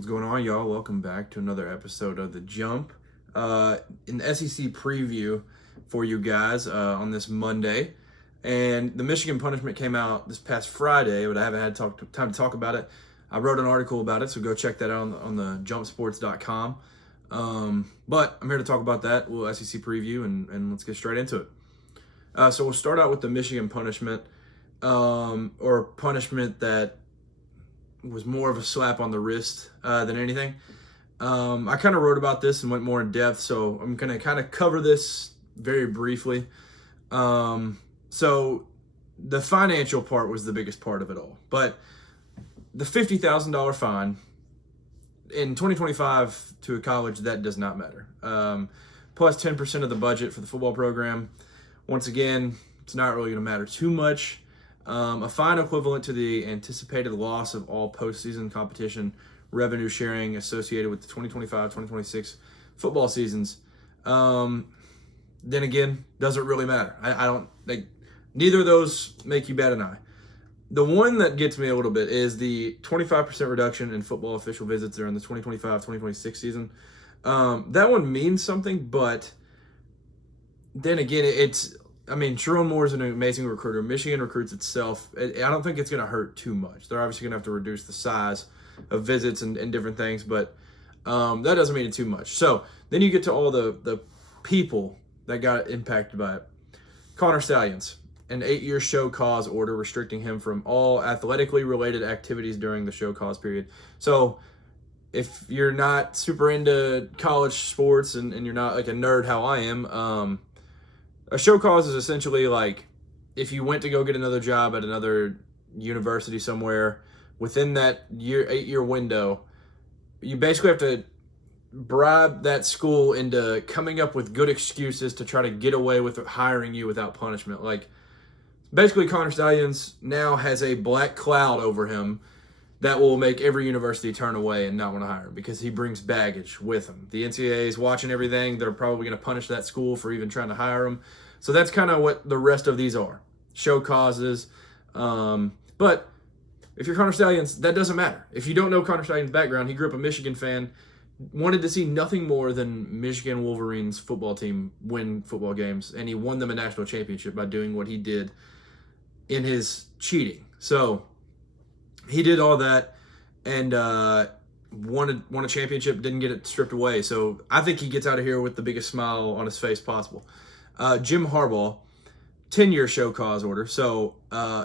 What's going on, y'all? Welcome back to another episode of The Jump. An SEC preview for you guys on this Monday. And the Michigan punishment came out this past Friday, but I haven't had time to talk about it. I wrote an article about it, so go check that out on the jumpsports.com. But I'm here to talk about that. We'll SEC preview, and let's get straight into it. So we'll start out with the Michigan punishment, or punishment that was more of a slap on the wrist than anything. I kind of wrote about this and went more in depth, so I'm going to kind of cover this very briefly. So the financial part was the biggest part of it all. But the $50,000 fine in 2025 to a college, that does not matter. Plus 10% of the budget for the football program. Once again, it's not really going to matter too much. A fine equivalent to the anticipated loss of all postseason competition revenue sharing associated with the 2025-2026 football seasons. Then again, doesn't really matter. I don't like neither of those make you bat an eye. The one that gets me a little bit is the 25% reduction in football official visits during the 2025-2026 season. That one means something, but then again, Sherrone Moore is an amazing recruiter. Michigan recruits itself. I don't think it's going to hurt too much. They're obviously going to have to reduce the size of visits and different things, but that doesn't mean it too much. So then you get to all the people that got impacted by it. Connor Stalions, an 8-year show cause order restricting him from all athletically related activities during the show cause period. So if you're not super into college sports and you're not like a nerd how I am, a show cause is essentially like if you went to go get another job at another university somewhere within that 8-year window, you basically have to bribe that school into coming up with good excuses to try to get away with hiring you without punishment. Like basically Connor Stalions now has a black cloud over him that will make every university turn away and not want to hire him because he brings baggage with him. The NCAA is watching everything. They're probably going to punish that school for even trying to hire him. So that's kind of what the rest of these are. Show causes. But if you're Connor Stalions, that doesn't matter. If you don't know Connor Stalions' background, he grew up a Michigan fan, wanted to see nothing more than Michigan Wolverines football team win football games, and he won them a national championship by doing what he did in his cheating. So he did all that and won a championship, didn't get it stripped away. So I think he gets out of here with the biggest smile on his face possible. Jim Harbaugh, 10-year show cause order. So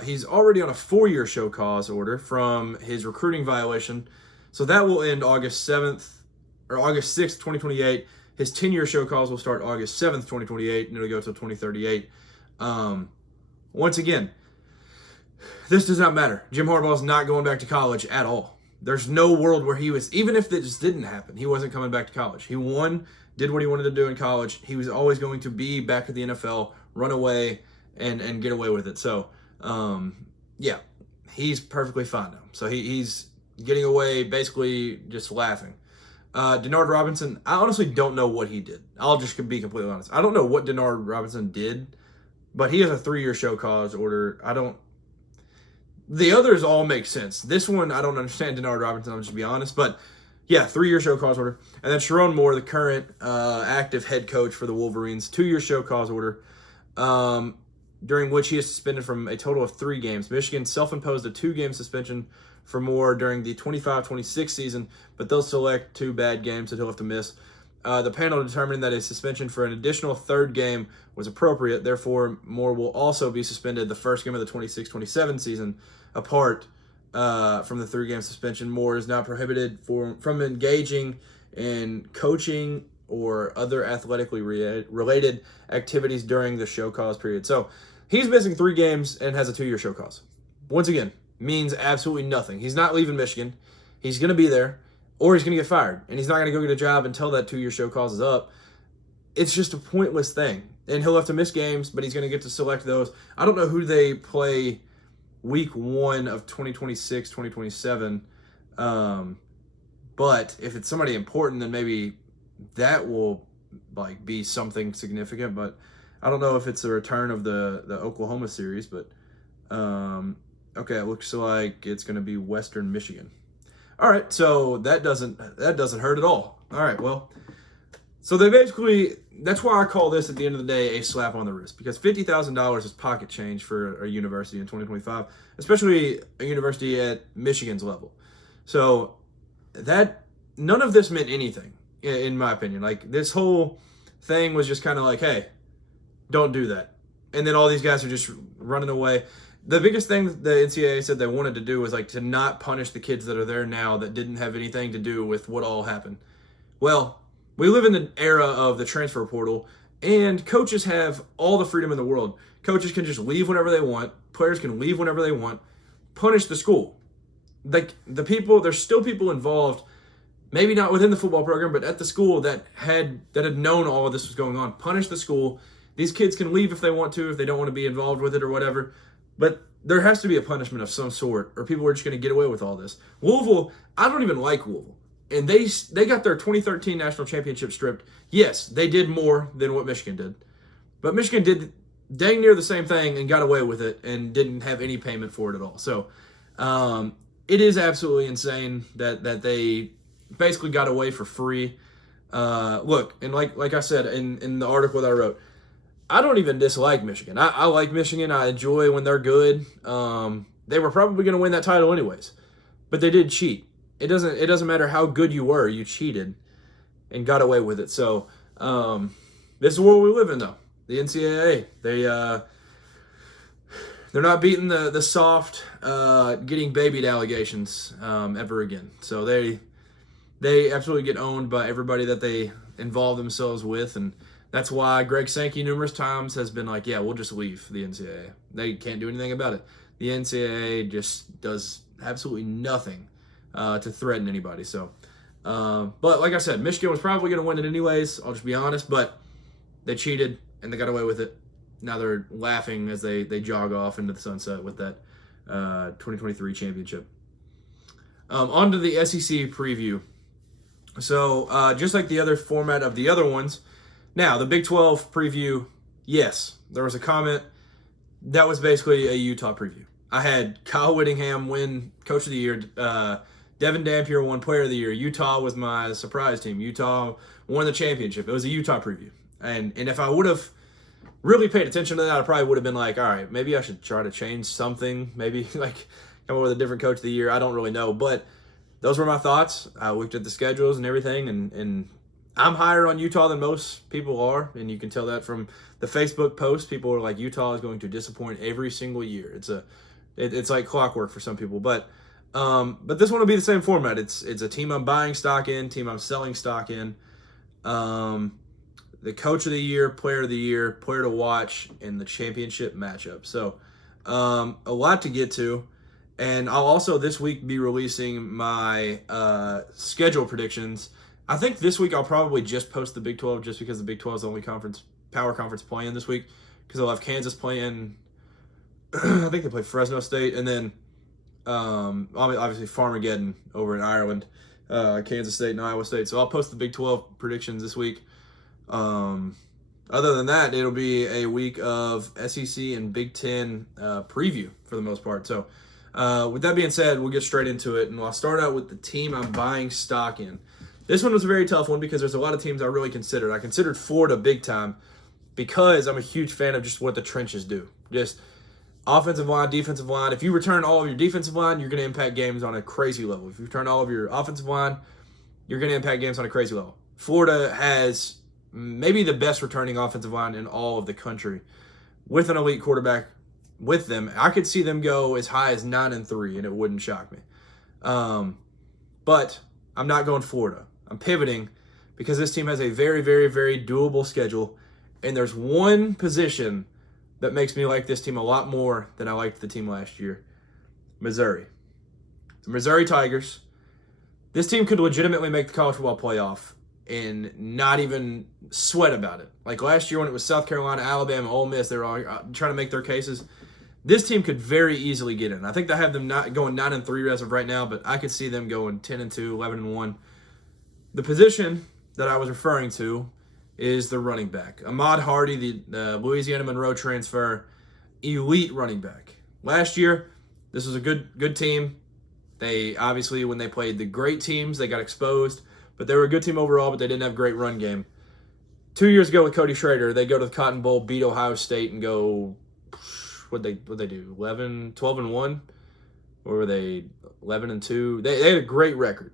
he's already on a 4-year show cause order from his recruiting violation. So that will end August 7th or August 6th, 2028. His 10-year show cause will start August 7th, 2028, and it'll go until 2038. Once again, this does not matter. Jim Harbaugh is not going back to college at all. There's no world where he was, even if it just didn't happen, he wasn't coming back to college. He won, did what he wanted to do in college. He was always going to be back at the NFL, run away, and get away with it. So, yeah, he's perfectly fine now. So he's getting away, basically just laughing. Denard Robinson, I honestly don't know what he did. I'll just be completely honest. I don't know what Denard Robinson did, but he has a 3-year show cause order. The others all make sense. This one, I don't understand Denard Robinson, I'll just be honest. But, yeah, 3-year show cause order. And then Sherrone Moore, the current active head coach for the Wolverines, 2-year show cause order, during which he is suspended from a total of 3 games. Michigan self-imposed a 2-game suspension for Moore during the 25-26 season, but they'll select 2 bad games that he'll have to miss. The panel determined that a suspension for an additional 3rd game was appropriate. Therefore, Moore will also be suspended the first game of the 26-27 season. Apart from the 3-game suspension, Moore is now prohibited from engaging in coaching or other athletically related activities during the show cause period. So he's missing 3 games and has a 2-year show cause. Once again, means absolutely nothing. He's not leaving Michigan. He's going to be there. Or he's going to get fired, and he's not going to go get a job until that 2-year show cause is up. It's just a pointless thing. And he'll have to miss games, but he's going to get to select those. I don't know who they play week 1 of 2026, 2027. But if it's somebody important, then maybe that will be something significant. But I don't know if it's a return of the Oklahoma series. But okay, it looks like it's going to be Western Michigan. All right, so that doesn't hurt at all. All right, well, so they basically, that's why I call this at the end of the day a slap on the wrist, because $50,000 is pocket change for a university in 2025, especially a university at Michigan's level. So that none of this meant anything, in my opinion. Like, this whole thing was just kind of like, hey, don't do that. And then all these guys are just running away. The biggest thing that the NCAA said they wanted to do was like to not punish the kids that are there now that didn't have anything to do with what all happened. Well, we live in the era of the transfer portal, and coaches have all the freedom in the world. Coaches can just leave whenever they want. Players can leave whenever they want. Punish the school. Like, there's still people involved, maybe not within the football program, but at the school that had known all of this was going on. Punish the school. These kids can leave if they want to, if they don't want to be involved with it or whatever. But there has to be a punishment of some sort, or people are just going to get away with all this. Louisville, I don't even like Louisville. And they got their 2013 national championship stripped. Yes, they did more than what Michigan did. But Michigan did dang near the same thing and got away with it and didn't have any payment for it at all. So it is absolutely insane that they basically got away for free. Look, and like I said in the article that I wrote, I don't even dislike Michigan. I like Michigan. I enjoy when they're good. They were probably going to win that title anyways, but they did cheat. It doesn't matter how good you were. You cheated and got away with it. So this is where we live in, though. The NCAA. They're not beating the soft, getting babied allegations ever again. So they absolutely get owned by everybody that they involve themselves with, and that's why Greg Sankey numerous times has been like, yeah, we'll just leave the NCAA. They can't do anything about it. The NCAA just does absolutely nothing to threaten anybody. So, but like I said, Michigan was probably going to win it anyways. I'll just be honest, but they cheated and they got away with it. Now they're laughing as they jog off into the sunset with that 2023 championship. On to the SEC preview. So just like the other format of the other ones, now the Big 12 preview, yes, there was a comment that was basically a Utah preview. I had Kyle Whittingham win Coach of the Year. Devin Dampier won Player of the Year. Utah was my surprise team. Utah won the championship. It was a Utah preview. And if I would have really paid attention to that, I probably would have been like, all right, maybe I should try to change something. Maybe like come up with a different Coach of the Year. I don't really know. But those were my thoughts. I looked at the schedules and everything, and I'm higher on Utah than most people are, and you can tell that from the Facebook post. People are like, Utah is going to disappoint every single year. It's like clockwork for some people, but this one will be the same format. It's a team I'm buying stock in, team I'm selling stock in. The Coach of the Year, Player of the Year, Player to watch, and the championship matchup. So a lot to get to. And I'll also this week be releasing my schedule predictions. I think this week I'll probably just post the Big 12 just because the Big 12 is the only power conference playing this week, because I'll have Kansas playing, I think they play Fresno State, and then obviously Farmageddon over in Ireland, Kansas State and Iowa State. So I'll post the Big 12 predictions this week. Other than that, it'll be a week of SEC and Big 10 preview for the most part. So with that being said, we'll get straight into it, and I'll start out with the team I'm buying stock in. This one was a very tough one because there's a lot of teams I really considered. I considered Florida big time because I'm a huge fan of just what the trenches do. Just offensive line, defensive line. If you return all of your defensive line, you're going to impact games on a crazy level. If you return all of your offensive line, you're going to impact games on a crazy level. Florida has maybe the best returning offensive line in all of the country with an elite quarterback with them. I could see them go as high as 9-3, and it wouldn't shock me. But I'm not going Florida. I'm pivoting because this team has a very, very, very doable schedule, and there's one position that makes me like this team a lot more than I liked the team last year. Missouri. The Missouri Tigers. This team could legitimately make the college football playoff and not even sweat about it. Like last year when it was South Carolina, Alabama, Ole Miss, they were all trying to make their cases. This team could very easily get in. I think they have them not going 9-3 as of right now, but I could see them going 10-2, 11-1. The position that I was referring to is the running back. Ahmad Hardy, the Louisiana Monroe transfer, elite running back. Last year, this was a good team. They obviously, when they played the great teams, they got exposed, but they were a good team overall, but they didn't have a great run game. 2 years ago with Cody Schrader, they go to the Cotton Bowl, beat Ohio State, and go, what'd they do, 12-1? Or were they 11-2? They had a great record.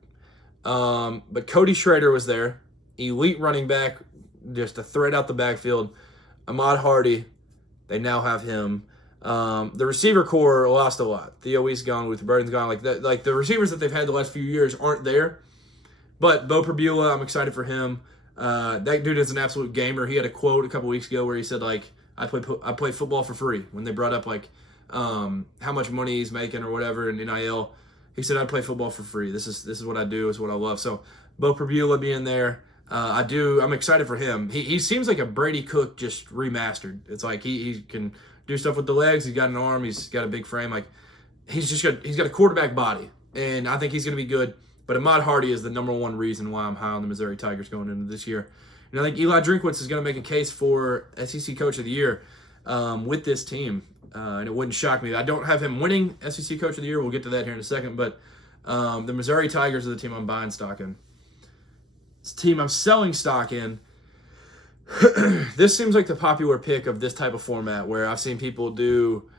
But Cody Schrader was there, elite running back, just a threat out the backfield. Ahmad Hardy, they now have him. The receiver core lost a lot. Theo Wee's gone, Luther Burden's gone. Like the receivers that they've had the last few years aren't there. But Bo Perbula, I'm excited for him. That dude is an absolute gamer. He had a quote a couple weeks ago where he said, like, I play football for free. When they brought up, like, how much money he's making or whatever in NIL, he said, I play football for free. This is what I do. Is what I love. So Bo Perbula being there, I'm excited for him. He seems like a Brady Cook just remastered. It's like he can do stuff with the legs. He's got an arm. He's got a big frame. Like he's got a quarterback body, and I think he's going to be good. But Ahmad Hardy is the number one reason why I'm high on the Missouri Tigers going into this year. And I think Eli Drinkwitz is going to make a case for SEC Coach of the Year with this team. And it wouldn't shock me. I don't have him winning SEC Coach of the Year. We'll get to that here in a second. But the Missouri Tigers are the team I'm buying stock in. It's the team I'm selling stock in. This seems like the popular pick of this type of format where I've seen people do,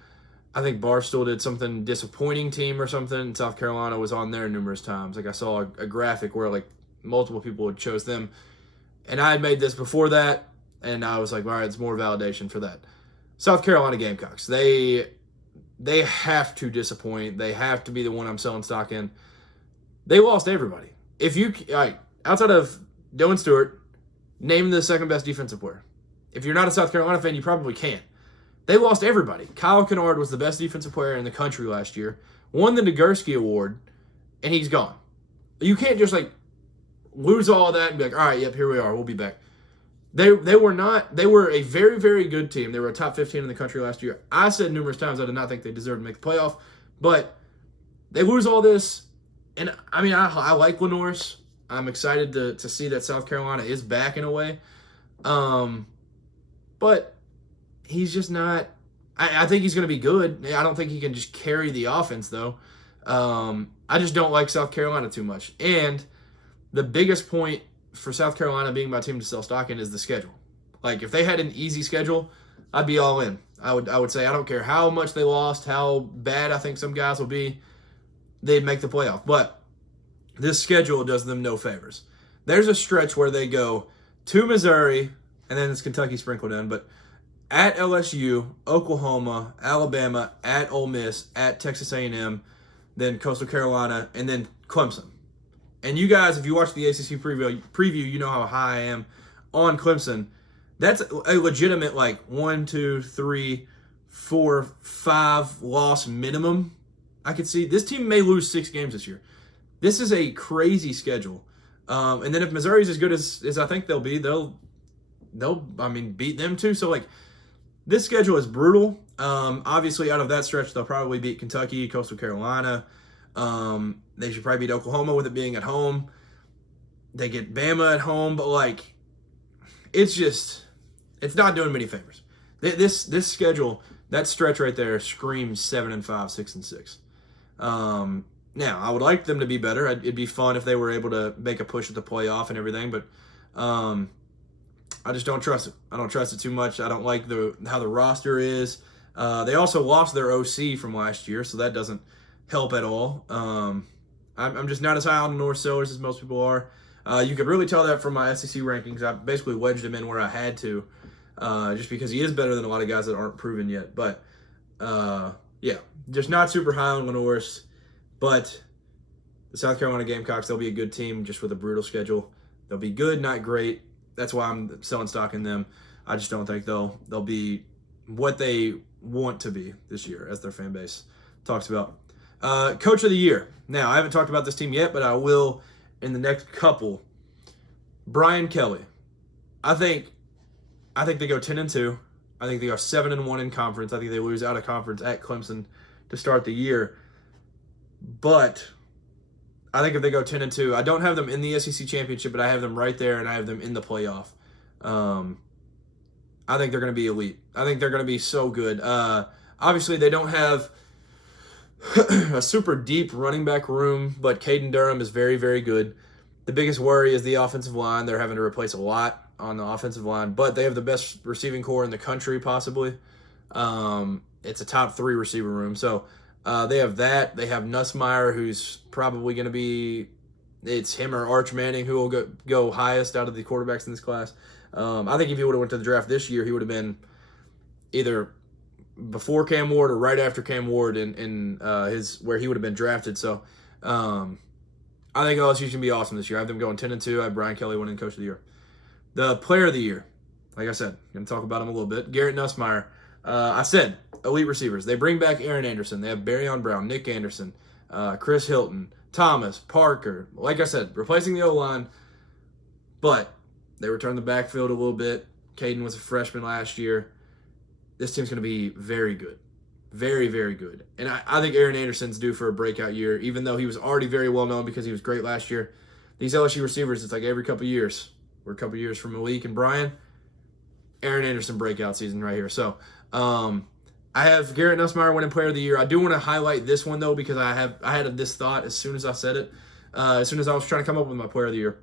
I think Barstool did something disappointing team or something. South Carolina was on there numerous times. Like I saw a graphic where like multiple people had chose them. And I had made this before that, and I was like, all right, it's more validation for that. South Carolina Gamecocks. They have to disappoint. They have to be the one I'm selling stock in. They lost everybody. All right, outside of Dylan Stewart, name the second best defensive player. If you're not a South Carolina fan, you probably can't. They lost everybody. Kyle Kennard was the best defensive player in the country last year, won the Nagurski Award, and he's gone. You can't just like lose all of that and be like, all right, yep, here we are. We'll be back. They were a very, very good team. They were a top 15 in the country last year. I said numerous times I did not think they deserved to make the playoff, but they lose all this. And I mean, I like LaNorris. I'm excited to see that South Carolina is back in a way. But he's just not, I think he's going to be good. I don't think he can just carry the offense though. I just don't like South Carolina too much. And the biggest point for South Carolina being my team to sell stock in is the schedule. Like if they had an easy schedule, I'd be all in. I would say I don't care how much they lost, how bad I think some guys will be, they'd make the playoff. But this schedule does them no favors. There's a stretch where they go to Missouri, and then it's Kentucky sprinkled in, but at LSU, Oklahoma, Alabama, at Ole Miss, at Texas A&M, then Coastal Carolina, and then Clemson. And you guys, if you watch the ACC preview, you know how high I am on Clemson. That's a legitimate like 1, 2, 3, 4, 5 loss minimum. I could see this team may lose 6 games this year. This is a crazy schedule. And then if Missouri's as good as I think they'll be, they'll beat them too. So like this schedule is brutal. Obviously out of that stretch, they'll probably beat Kentucky, Coastal Carolina. They should probably beat Oklahoma with it being at home. They get Bama at home, but like it's not doing many favors. This schedule, that stretch right there screams 7-5, 6-6. Now I would like them to be better. It'd be fun if they were able to make a push at the playoff and everything, but I just don't trust it. I don't trust it too much. I don't like how the roster is. They also lost their OC from last year, so that doesn't help at all. I'm just not as high on the North Sellers as most people are. You could really tell that from my SEC rankings. I basically wedged him in where I had to, just because he is better than a lot of guys that aren't proven yet. But, yeah, just not super high on LaNorris. But the South Carolina Gamecocks, they'll be a good team just with a brutal schedule. They'll be good, not great. That's why I'm selling stock in them. I just don't think they'll be what they want to be this year, as their fan base talks about. Coach of the Year. Now, I haven't talked about this team yet, but I will in the next couple. Brian Kelly. I think they go 10-2. I think they go 7-1 in conference. I think they lose out of conference at Clemson to start the year. But I think if they go 10-2, I don't have them in the SEC championship, but I have them right there, and I have them in the playoff. I think they're going to be elite. I think they're going to be so good. Obviously, they don't have a super deep running back room, but Caden Durham is very, very good. The biggest worry is the offensive line. They're having to replace a lot on the offensive line, but they have the best receiving core in the country, possibly. It's a top 3 receiver room. So they have that. They have Nussmeier, who's probably going to be, it's him or Arch Manning who will go highest out of the quarterbacks in this class. I think if he would have went to the draft this year, he would have been either before Cam Ward or right after Cam Ward in his where he would have been drafted. So I think LSU's going to be awesome this year. I have them going 10-2. I have Brian Kelly winning Coach of the Year. The Player of the Year, like I said, I'm going to talk about him a little bit. Garrett Nussmeier. I said elite receivers. They bring back Aaron Anderson. They have Barryon Brown, Nick Anderson, Chris Hilton, Thomas, Parker. Like I said, replacing the O-line, but they returned the backfield a little bit. Caden was a freshman last year. This team's going to be very good. Very, very good. And I think Aaron Anderson's due for a breakout year, even though he was already very well known because he was great last year. These LSU receivers, it's like every couple of years. We're a couple of years from Malik and Brian. Aaron Anderson breakout season right here. So I have Garrett Nussmeier winning Player of the Year. I do want to highlight this one, though, because I had this thought as soon as I said it. As soon as I was trying to come up with my Player of the Year,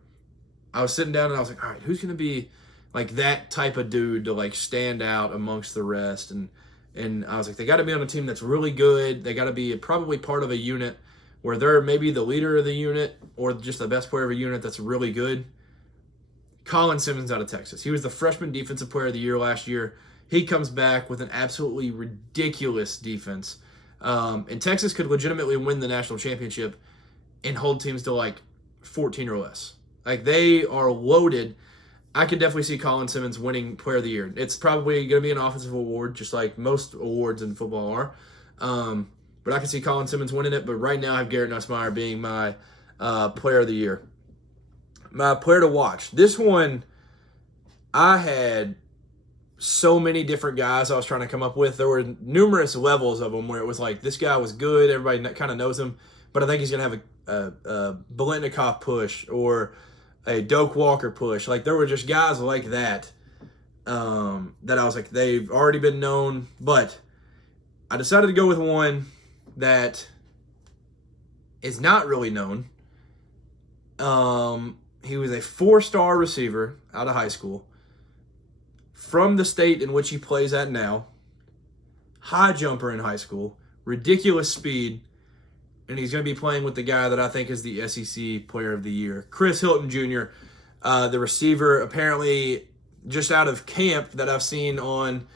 I was sitting down and I was like, all right, who's going to be like that type of dude to like stand out amongst the rest? And I was like, they got to be on a team that's really good. They got to be probably part of a unit where they're maybe the leader of the unit or just the best player of a unit that's really good. Colin Simmons out of Texas. He was the freshman defensive player of the year last year. He comes back with an absolutely ridiculous defense. And Texas could legitimately win the national championship and hold teams to like 14 or less. Like they are loaded. I could definitely see Colin Simmons winning Player of the Year. It's probably going to be an offensive award, just like most awards in football are. But I could see Colin Simmons winning it. But right now I have Garrett Nussmeier being my Player of the Year. My player to watch. This one, I had so many different guys I was trying to come up with. There were numerous levels of them where it was like, this guy was good, everybody kind of knows him, but I think he's going to have a Biletnikoff push or a Doak Walker push. Like, there were just guys like that that I was like, they've already been known, but I decided to go with one that is not really known. He was a 4-star receiver out of high school from the state in which he plays at now. High jumper in high school, ridiculous speed, and he's going to be playing with the guy that I think is the SEC Player of the Year, Chris Hilton Jr., the receiver, apparently just out of camp that I've seen on,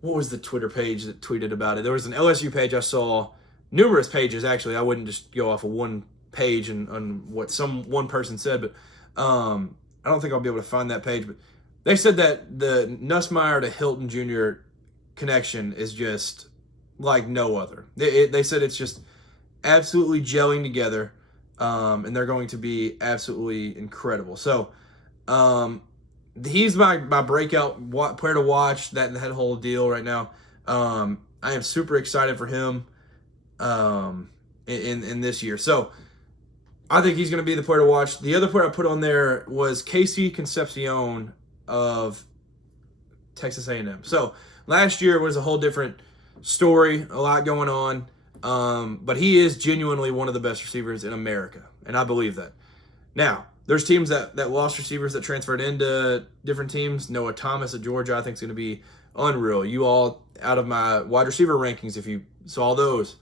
what was the Twitter page that tweeted about it? There was an LSU page I saw, numerous pages actually. I wouldn't just go off of one page and on what one person said, but I don't think I'll be able to find that page. But they said that the Nussmeier to Hilton Jr. connection is just like no other. They said it's just absolutely gelling together, and they're going to be absolutely incredible. So he's my breakout player to watch, that whole deal right now. I am super excited for him in this year. So I think he's going to be the player to watch. The other player I put on there was Casey Concepcion of Texas A&M. So last year was a whole different story, a lot going on, but he is genuinely one of the best receivers in America, and I believe that. Now, there's teams that lost receivers that transferred into different teams. Noah Thomas at Georgia I think is going to be unreal. You all, out of my wide receiver rankings, if you saw those,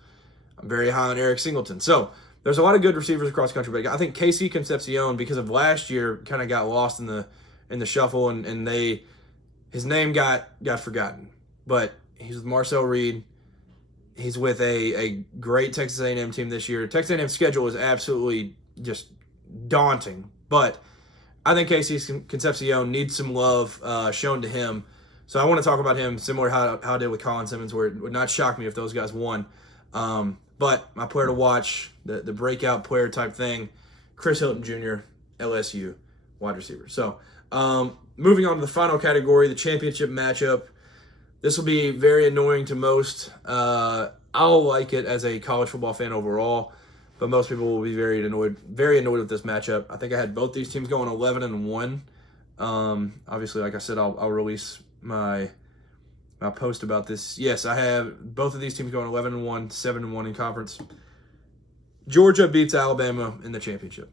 I'm very high on Eric Singleton. So there's a lot of good receivers across the country, but I think Casey Concepcion, because of last year, kind of got lost in the shuffle, and his name got forgotten. But he's with Marcel Reed. He's with a great Texas A&M team this year. Texas A&M's schedule is absolutely just daunting, but I think Casey Concepcion needs some love shown to him. So I want to talk about him similar to how I did with Colin Simmons, where it would not shock me if those guys won. But my player to watch, the breakout player type thing, Chris Hilton Jr., LSU, wide receiver. So moving on to the final category, the championship matchup. This will be very annoying to most. I'll like it as a college football fan overall, but most people will be very annoyed with this matchup. I think I had both these teams going 11-1. Obviously, like I said, I'll release my my post about this. Yes, I have both of these teams going 11-1, 7-1 in conference. Georgia beats Alabama in the championship.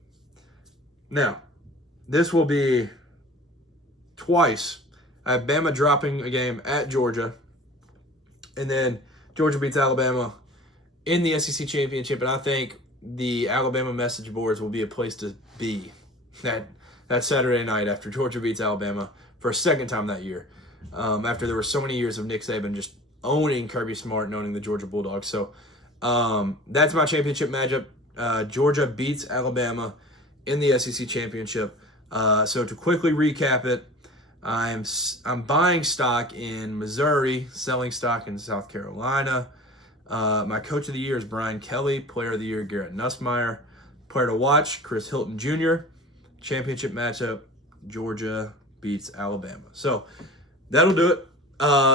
Now, this will be twice. I have Bama dropping a game at Georgia, and then Georgia beats Alabama in the SEC championship, and I think the Alabama message boards will be a place to be that Saturday night after Georgia beats Alabama for a second time that year, after there were so many years of Nick Saban just owning Kirby Smart and owning the Georgia Bulldogs. So that's my championship matchup. Georgia beats Alabama in the SEC championship. So to quickly recap it, I'm buying stock in Missouri, selling stock in South Carolina. My coach of the year is Brian Kelly. Player of the year, Garrett Nussmeier. Player to watch, Chris Hilton Jr. Championship matchup, Georgia beats Alabama. So that'll do it.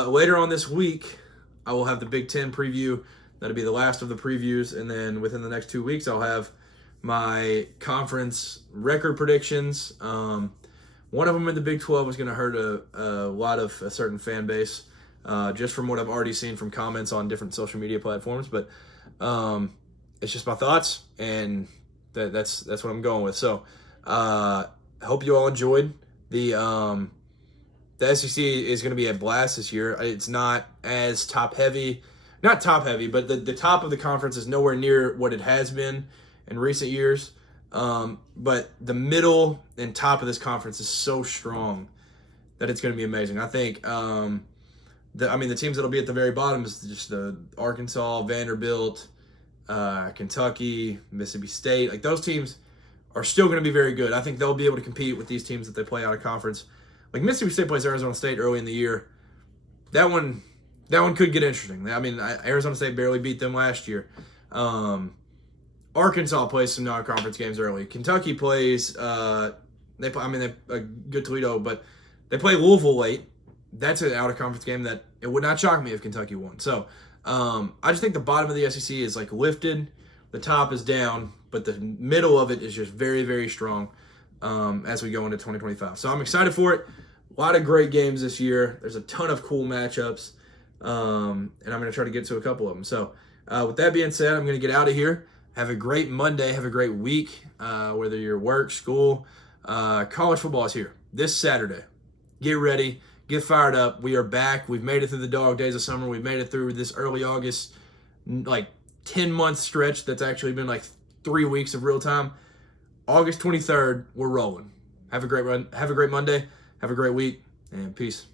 Later on this week, I will have the Big Ten preview. That'll be the last of the previews. And then within the next 2 weeks, I'll have my conference record predictions. One of them in the Big 12 is going to hurt a lot of a certain fan base, just from what I've already seen from comments on different social media platforms. But it's just my thoughts, and that's what I'm going with. So I hope you all enjoyed. The SEC is going to be a blast this year. It's not as top-heavy. Not top-heavy, but the top of the conference is nowhere near what it has been in recent years. But the middle and top of this conference is so strong that it's going to be amazing. I think, the teams that'll be at the very bottom is just the Arkansas, Vanderbilt, Kentucky, Mississippi State. Like, those teams are still going to be very good. I think they'll be able to compete with these teams that they play out of conference. Like, Mississippi State plays Arizona State early in the year. That one could get interesting. I mean, Arizona State barely beat them last year. Arkansas plays some non-conference games early. Kentucky plays, they a good Toledo, but they play Louisville late. That's an out-of-conference game that it would not shock me if Kentucky won. So I just think the bottom of the SEC is like lifted, the top is down, but the middle of it is just very, very strong as we go into 2025. So I'm excited for it. A lot of great games this year. There's a ton of cool matchups, and I'm going to try to get to a couple of them. So with that being said, I'm going to get out of here. Have a great Monday. Have a great week, whether you're work, school. College football is here this Saturday. Get ready. Get fired up. We are back. We've made it through the dog days of summer. We've made it through this early August, like 10-month stretch that's actually been like 3 weeks of real time. August 23rd, we're rolling. Have a great run. Have a great Monday. Have a great week, and peace.